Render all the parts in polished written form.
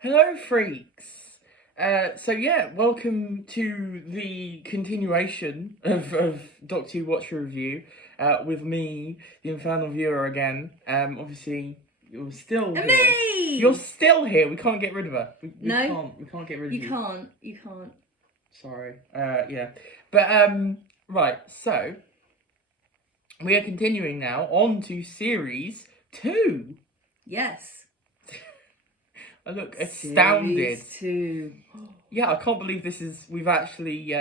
Hello, freaks. Welcome to the continuation of Doctor Who Watch Review with me, the Infernal Viewer again. Obviously, you're still And here. me! You're still here. We can't get rid of her. No. We can't get rid of You you. can't. You can't. Sorry. Yeah. But right. So we are continuing now on to series 2. Yes. I look astounded. Series 2. Yeah, I can't believe we've actually,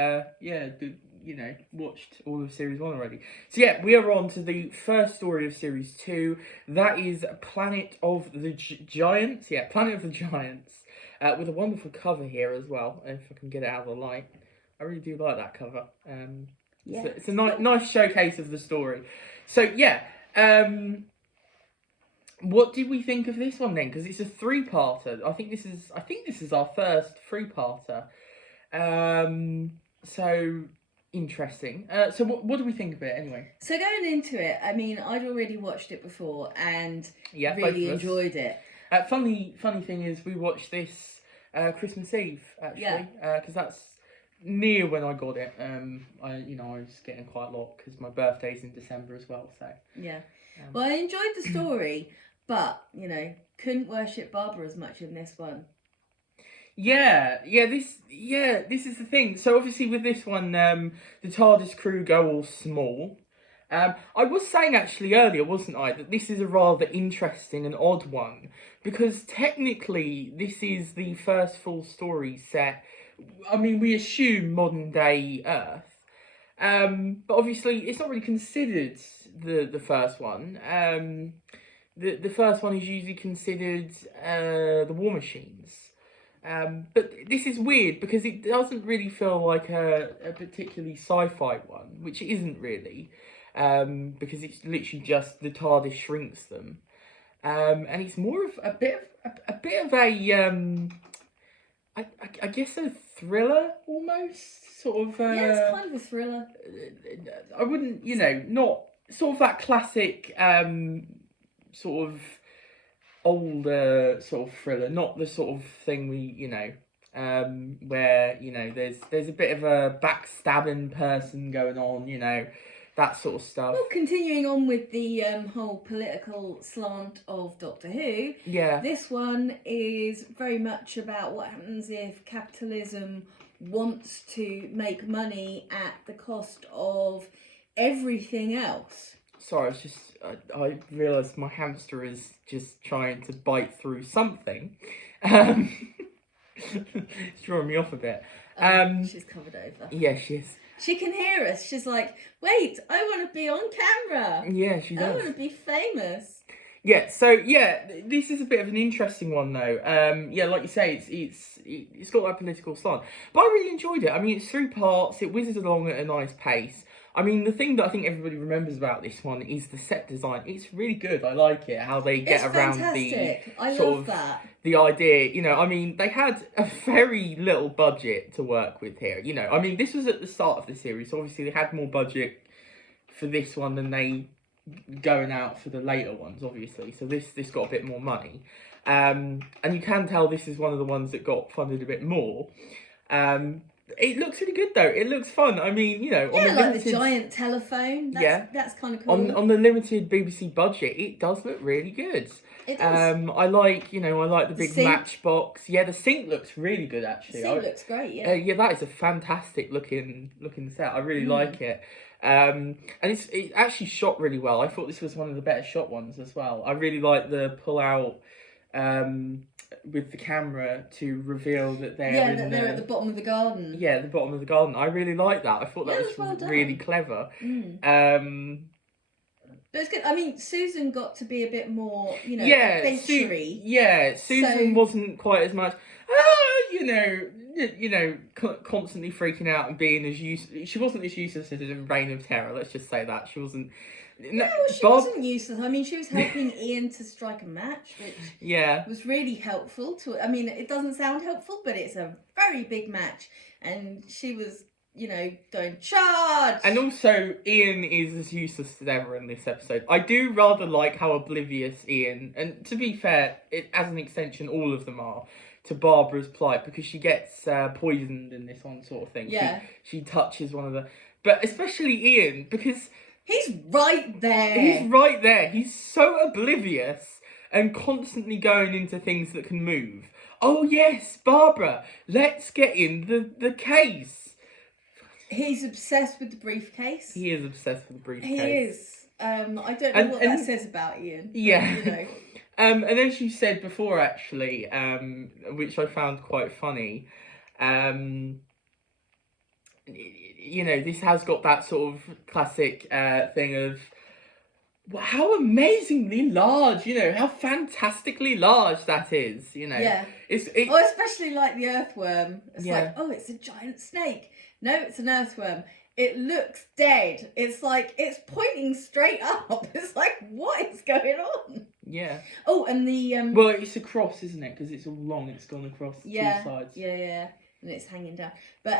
watched all of Series 1 already. So yeah, we are on to the first story of Series 2. That is Planet of the Giants. Yeah, Planet of the Giants. With a wonderful cover here as well, if I can get it out of the light. I really do like that cover. Yeah. It's a nice showcase of the story. So yeah, what did we think of this one then? Because it's a 3-parter. I think this is our first 3-parter. So interesting. So what do we think of it anyway? So going into it, I mean, I'd already watched it before and Yeah, really enjoyed it. Funny thing is, we watched this Christmas Eve actually. Yeah. Because that's near when I got it. I was getting quite a lot because my birthday's in December as well. So yeah. Well, I enjoyed the story, but couldn't worship Barbara as much in this one. This is the thing. So obviously with this one, the TARDIS crew go all small. I was saying actually earlier, wasn't I, that this is a rather interesting and odd one because technically this is the first full story set. I mean, we assume modern day Earth, but obviously it's not really considered the first one. The first one is usually considered the War Machines. But this is weird because it doesn't really feel like a particularly sci-fi one, which it isn't really, because it's literally just the TARDIS shrinks them, and it's more of a bit of a I guess a thriller almost, sort of. Yeah, it's kind of a thriller. I wouldn't, not sort of that classic sort of older sort of thriller, not the sort of thing where there's a bit of a backstabbing person going on, that sort of stuff. Well, continuing on with the whole political slant of Doctor Who, Yeah. This one is very much about what happens if capitalism wants to make money at the cost of everything else. Sorry, I realised my hamster is just trying to bite through something. It's drawing me off a bit. She's covered over. Yeah, she is. She can hear us. She's like, wait, I want to be on camera. Yeah, she does. I want to be famous. Yeah, this is a bit of an interesting one though. Like you say, it's got that political slant, but I really enjoyed it. I mean, it's 3 parts. It whizzes along at a nice pace. I mean, the thing that I think everybody remembers about this one is the set design. It's really good. I like it, how they get around fantastic. I sort love of that. The idea, I mean, they had a very little budget to work with here. I mean, this was at the start of the series, so obviously they had more budget for this one than they going out for the later ones, obviously. So this got a bit more money, and you can tell this is one of the ones that got funded a bit more. It looks really good though. It looks fun. I mean, the giant telephone. That's kind of cool. On the limited BBC budget, it does look really good. It does. I like the big matchbox. Yeah, the sink looks really good actually. The sink looks great. Yeah. That is a fantastic looking set. I really like it. And it's actually shot really well. I thought this was one of the better shot ones as well. I really like the pull out with the camera to reveal that they're they're at the bottom of the garden. Yeah, the bottom of the garden. I really like that. I thought that was well really clever. But it's good. I mean, Susan got to be a bit more, adventure-y. Susan wasn't quite as much. Constantly freaking out and being as useless. She wasn't as useless as in Reign of Terror. Let's just say that she wasn't. No, she wasn't useless. I mean, she was helping Ian to strike a match, which was really helpful. It doesn't sound helpful, but it's a very big match, and she was going charge. And also, Ian is as useless as ever in this episode. I do rather like how oblivious Ian, and to be fair, as an extension, all of them are, to Barbara's plight, because she gets poisoned in this one sort of thing. Yeah. She touches one of the... But especially Ian, because... He's right there. He's right there. He's so oblivious and constantly going into things that can move. Oh yes, Barbara, let's get in the case. He's obsessed with the briefcase. He is obsessed with the briefcase. He is. I don't know what that says about Ian. Yeah. But, and as you said before, actually, which I found quite funny, this has got that sort of classic thing of how amazingly large, how fantastically large that is, Yeah. It's especially like the earthworm. It's Yeah. like, it's a giant snake. No, it's an earthworm. It looks dead. It's like, it's pointing straight up. It's like, what is going on? Yeah. Oh, and the... Well, it's a cross, isn't it? Because it's all long. It's gone across two sides. Yeah. And it's hanging down. But,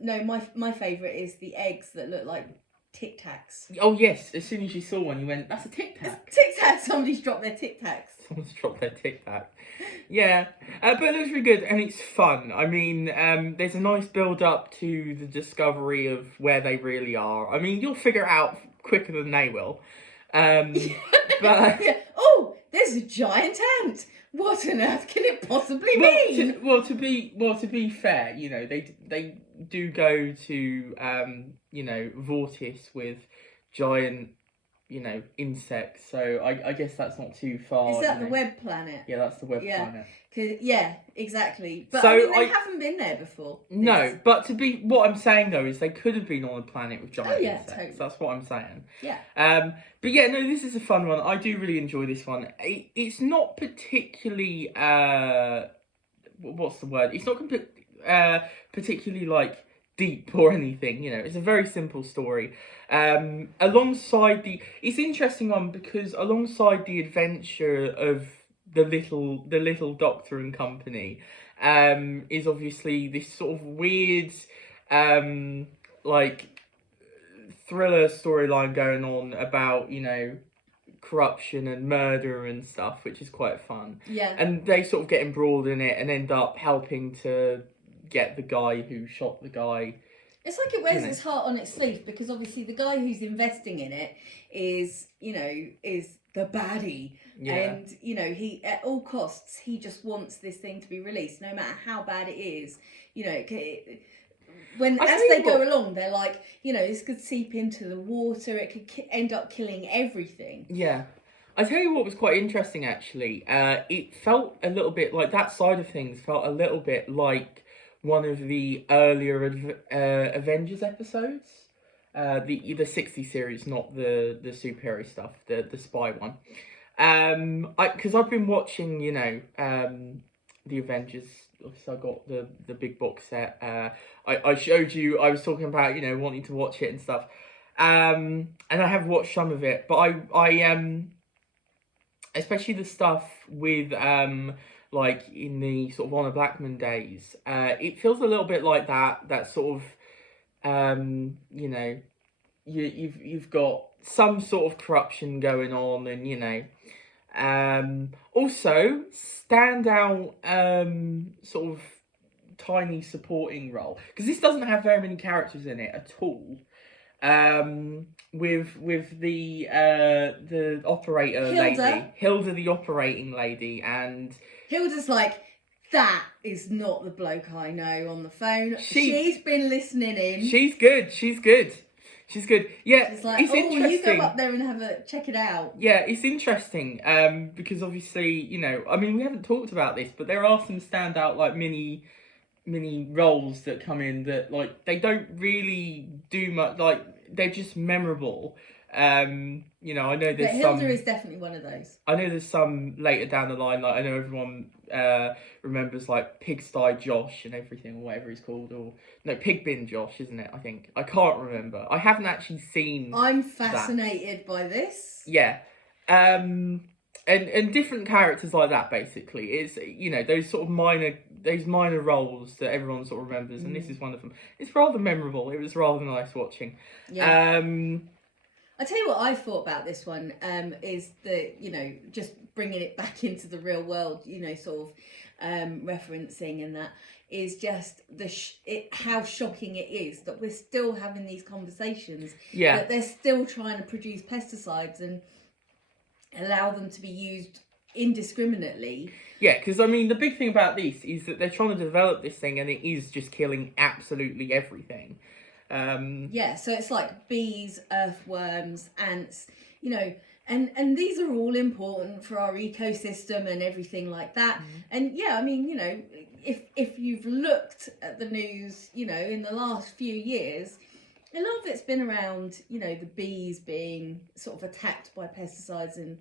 no, my favourite is the eggs that look like Tic Tacs. Oh, yes. As soon as you saw one, you went, that's a Tic Tac. Tic Tac. Somebody's dropped their Tic Tacs. Someone's dropped their Tic Tac. Yeah, but it looks really good and it's fun. I mean, there's a nice build up to the discovery of where they really are. I mean, you'll figure it out quicker than they will. But yeah. Oh, there's a giant ant. What on earth can it possibly mean? To be fair, they do go to Vortis with giant insects, so I guess that's not too far. Is that the web planet? Yeah, that's the web planet. Yeah, exactly. But So they haven't been there before. No, but what I'm saying though is they could have been on a planet with giant insects. Totally. That's what I'm saying. Yeah. But yeah, no, this is a fun one. I do really enjoy this one. It's not particularly what's the word? It's not particularly like deep or anything, it's a very simple story. It's an interesting one because alongside the adventure of the little doctor and company, is obviously this sort of weird like thriller storyline going on about corruption and murder and stuff, which is quite fun. Yeah. And they sort of get embroiled in it and end up helping to get the guy who shot the guy. It's like it wears its heart on its sleeve because obviously the guy who's investing in it is the baddie. Yeah. And, he, at all costs, he just wants this thing to be released, no matter how bad it is. As they go along, they're like, this could seep into the water, it could end up killing everything. Yeah. I tell you what was quite interesting, actually. It felt a little bit like that side of things felt a little bit like one of the earlier Avengers episodes. The 60 series, not the superhero stuff, the spy one. Because I've been watching, the Avengers. Obviously, I got the big box set. I showed you. I was talking about wanting to watch it and stuff. And I have watched some of it, but I especially the stuff with like in the sort of Honor Blackman days. It feels a little bit like that sort of you've got some sort of corruption going on, and also standout sort of tiny supporting role, because this doesn't have very many characters in it at all. With the operator Hilda, the operating lady, and Hilda's like, that is not the bloke I know on the phone. She's been listening in. She's good. Yeah, she's like, it's interesting. You go up there and check it out. Yeah, it's interesting because obviously, I mean, we haven't talked about this, but there are some standout like mini roles that come in that like they don't really do much, like they're just memorable. I know there's but Hilda is definitely one of those. I know there's some later down the line, like I know everyone remembers like Pigsty Josh and everything, or whatever he's called, or no, Pigbin Josh, isn't it? I think I can't remember. I haven't actually seen. I'm fascinated by this. Yeah, and different characters like that. Basically, it's those sort of minor roles that everyone sort of remembers, and this is one of them. It's rather memorable. It was rather nice watching. Yeah. I tell you what I thought about this one is that just bringing it back into the real world, sort of referencing, and that is just how shocking it is that we're still having these conversations. Yeah. That they're still trying to produce pesticides and allow them to be used indiscriminately. Yeah, because I mean the big thing about this is that they're trying to develop this thing, and it is just killing absolutely everything. So it's like bees, earthworms, ants, and these are all important for our ecosystem and everything like that. And I mean, if you've looked at the news, in the last few years, a lot of it's been around, the bees being sort of attacked by pesticides, and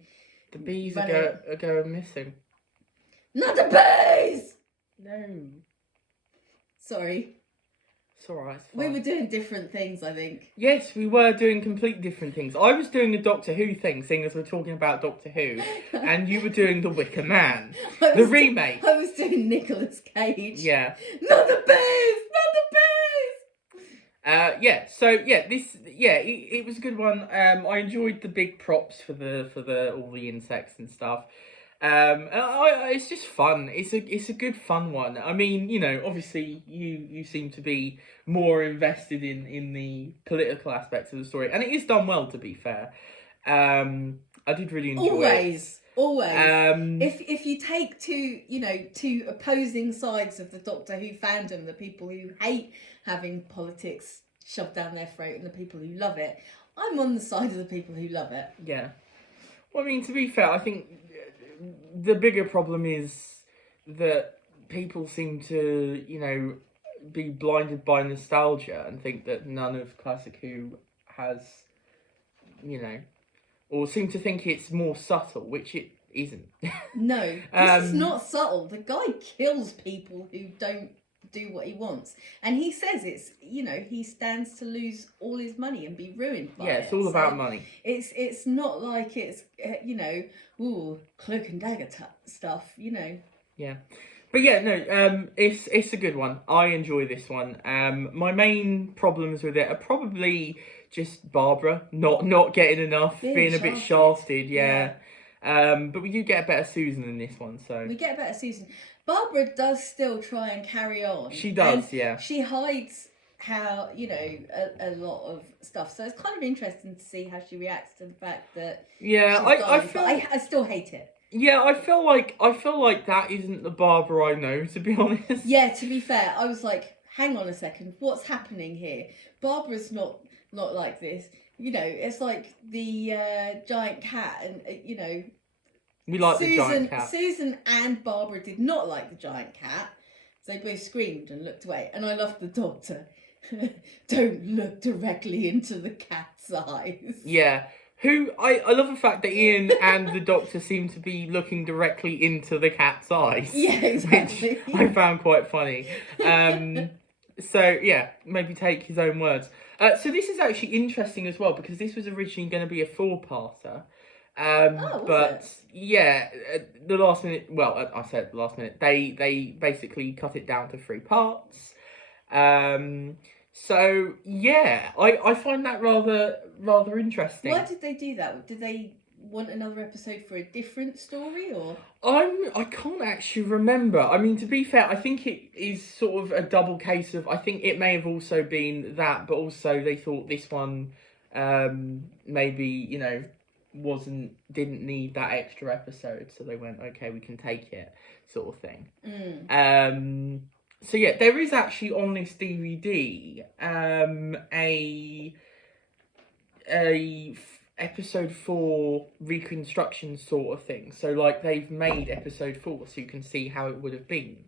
the bees are going missing. Not the bees! No. Sorry. It's alright. We were doing different things, I think. Yes, we were doing completely different things. I was doing the Doctor Who thing, seeing as we're talking about Doctor Who, and you were doing the Wicker Man, the remake. I was doing Nicolas Cage. Yeah. Not the bees! Not the bees! It was a good one. I enjoyed the big props for all the insects and stuff. It's just fun. It's a good fun one. I mean, obviously you seem to be more invested in the political aspects of the story, and it is done well, to be fair. I did really enjoy it. Always. If you take two opposing sides of the Doctor Who fandom, the people who hate having politics shoved down their throat and the people who love it, I'm on the side of the people who love it. Yeah. Well, I mean, to be fair, I think the bigger problem is that people seem to, be blinded by nostalgia and think that none of Classic Who has, or seem to think it's more subtle, which it isn't. No, this is not subtle. The guy kills people who don't do what he wants, and he says it's he stands to lose all his money and be ruined by it. Yeah, it's all about money. It's not like it's cloak and dagger stuff. Yeah. But yeah, no, it's a good one. I enjoy this one. My main problems with it are probably just Barbara not getting enough, being a bit shafted. Yeah. But we do get a better Susan in this one, so we get a better Susan. Barbara does still try and carry on. She does, yeah. She hides how a lot of stuff, so it's kind of interesting to see how she reacts to the fact that I still hate it. Yeah, I feel like that isn't the Barbara I know, to be honest. Yeah, to be fair, I was like, hang on a second, what's happening here? Barbara's not like this. It's like the giant cat, and we like the giant cat. Susan and Barbara did not like the giant cat, so they both screamed and looked away. And I loved the Doctor. Don't look directly into the cat's eyes. Yeah. I love the fact that Ian and the Doctor seem to be looking directly into the cat's eyes. Yeah, exactly. Which I found quite funny. So, yeah, maybe take his own words. So this is actually interesting as well, because this was originally going to be a 4-parter. Yeah, the last minute, I said the last minute, they basically cut it down to 3 parts. So yeah, I find that rather interesting. Why did they do that? Did they want another episode for a different story, or? I can't actually remember. I mean, to be fair, I think it is sort of a double case of, I think it may have also been that, but also they thought this one maybe, didn't need that extra episode, so they went, okay, we can take it, sort of thing. So yeah, there is actually on this DVD a episode 4 reconstruction sort of thing. So like they've made episode 4 so you can see how it would have been,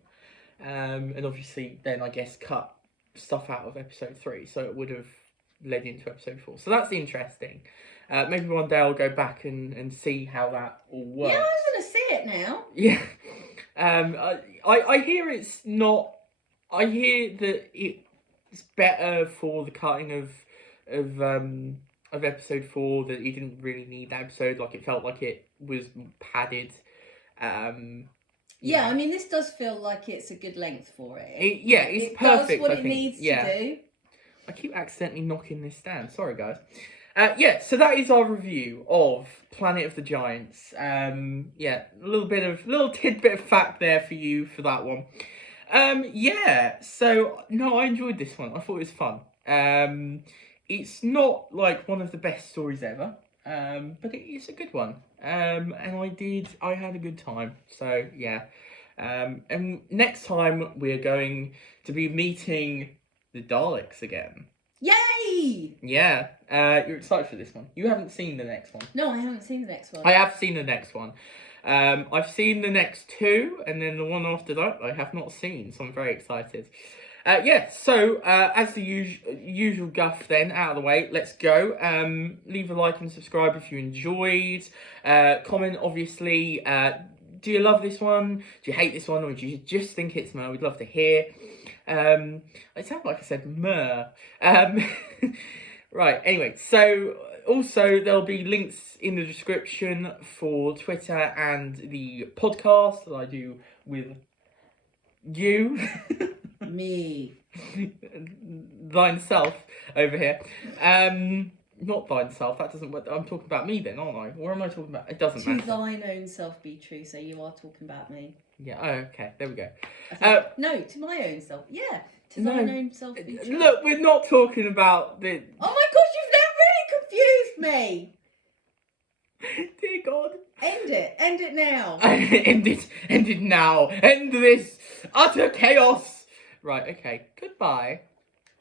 and obviously then I guess cut stuff out of episode 3, so it would have led into episode 4. So that's interesting. Maybe one day I'll go back and see how that all works. Yeah, I want to see it now. Yeah. I hear it's not. I hear that it's better for the cutting of episode 4, that he didn't really need that episode. Like, it felt like it was padded. Yeah, I mean, this does feel like it's a good length for it. It's perfect. It does what I it think. needs to do. I keep accidentally knocking this down. Sorry, guys. So that is our review of Planet of the Giants. A little tidbit of fact there for you for that one. So no, I enjoyed this one. I thought it was fun. It's not like one of the best stories ever. But it is a good one. And I had a good time. So yeah. And next time we're going to be meeting the Daleks again. Yay! Yeah. You're excited for this one. You haven't seen the next one. No, I haven't seen the next one. I have seen the next one. I've seen the next two, and then the one after that I have not seen, so I'm very excited. So as the usual guff then out of the way, let's go. Leave a like and subscribe if you enjoyed. Comment, obviously. Do you love this one? Do you hate this one? Or do you just think it's meh? We'd love to hear. It sounds like I said meh. Right, anyway, so also there'll be links in the description for Twitter and the podcast that I do with you. Me. Thine self over here. Not thine self, that doesn't work. I'm talking about me then, aren't I? What am I talking about? It doesn't matter. To thine own self be true, so you are talking about me. Yeah, okay, there we go. No, to my own self. Yeah, to thine own self be true. Look, we're not talking about the... Oh my gosh, you've now really confused me! Dear God. End it now. End it now. End this utter chaos. Right, okay, goodbye.